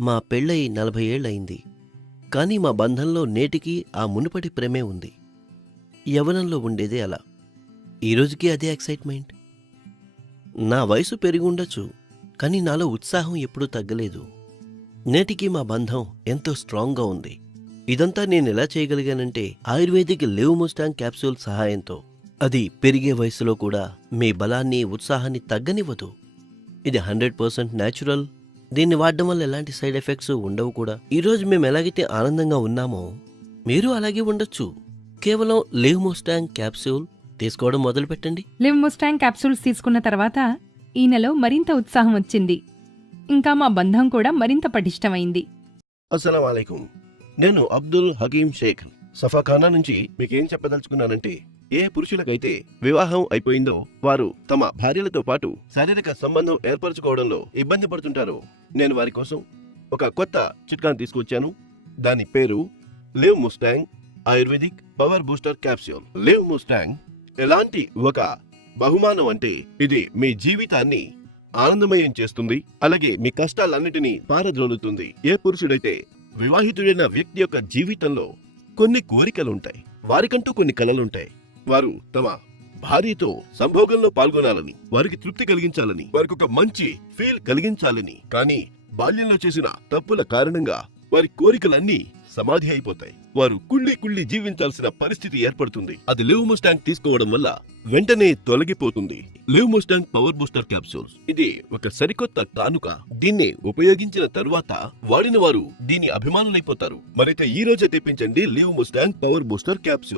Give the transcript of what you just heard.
మా పెళ్ళై 40 ఏళ్లయింది. కానీ మా బంధంలో నేటికీ ఆ మునుపటి ప్రేమే ఉంది. యవ్వనంలో ఉండేదే అలా. ఈరోజుకి అదే ఎక్సైట్మెంట్. నా వయసు పెరిగుండొచ్చు, కానీ నాలో ఉత్సాహం ఎప్పుడూ తగ్గలేదు. నేటికీ మా బంధం ఎంతో స్ట్రాంగ్గా ఉంది. ఇదంతా నేనెలా చేయగలిగానంటే ఆయుర్వేదిక్ లివ్ ముస్టాంగ్ క్యాప్సూల్ సహాయంతో. అది పెరిగే వయసులో కూడా మీ బలాన్ని, ఉత్సాహాన్ని తగ్గనివ్వదు. ఇది 100% న్యాచురల్. దీన్ని వాడడం వల్ల ఎలాంటి సైడ్ ఎఫెక్ట్స్ ఉండవు కూడా. ఈరోజు మేము ఎలాగైతే ఆనందంగా ఉన్నామో మీరు అలాగే ఉండొచ్చు. కేవలం లివ్ ముస్టాంగ్ క్యాప్సూల్ తీసుకోవడం మొదలుపెట్టండి. లివ్ ముస్టాంగ్ క్యాప్సూల్స్ తీసుకున్న తర్వాత ఈయనలో మరింత ఉత్సాహం వచ్చింది. ఇంకా మా బంధం కూడా మరింత పటిష్టమైంది. అస్సలం వాలేకుం. నేను అబ్దుల్ హకీం షేక్ సఫాఖానా నుంచి మీకేం చెప్పదలుచుకున్నానంటే, ఏ పురుషులకైతే వివాహం అయిపోయిందో వారు తమ భార్యలతో పాటు శారీరక సంబంధం ఏర్పరచుకోవడంలో ఇబ్బంది పడుతుంటారో, నేను వారి కోసం ఒక కొత్త చిట్కాను తీసుకొచ్చాను. దాని పేరు live Mustang ayurvedic power booster capsule. Live Mustang ఎలాంటి ఒక బహుమానం అంటే, ఇది మీ జీవితాన్ని ఆనందమయం చేస్తుంది. అలాగే మీ కష్టాలన్నిటినీ పారద్రోలుతుంది. ఏ పురుషుడైతే వివాహితుడైన వ్యక్తి యొక్క జీవితంలో కొన్ని కోరికలుంటాయి, వారికంటూ కొన్ని కలలుంటాయి. వారు తమ భార్యతో సంభోగంలో పాల్గొనాలని, వారికి తృప్తి కలిగించాలని, వారికి ఒక మంచి ఫీల్ కలిగించాలని, కానీ బాల్యంలో చేసిన తప్పుల కారణంగా వారి కోరికలన్నీ సమాధి అయిపోతాయి. వారు కుళ్ళి జీవించాల్సిన పరిస్థితి ఏర్పడుతుంది. అది లివ్ ముస్టాంగ్ తీసుకోవడం వల్ల వెంటనే తొలగిపోతుంది. Live Mustang power booster capsules ఇది ఒక సరికొత్త కానుక. దీన్ని ఉపయోగించిన తరువాత వాడిన వారు దీని అభిమానులైపోతారు. మరైతే ఈ రోజే తెప్పించండి live Mustang power booster capsule.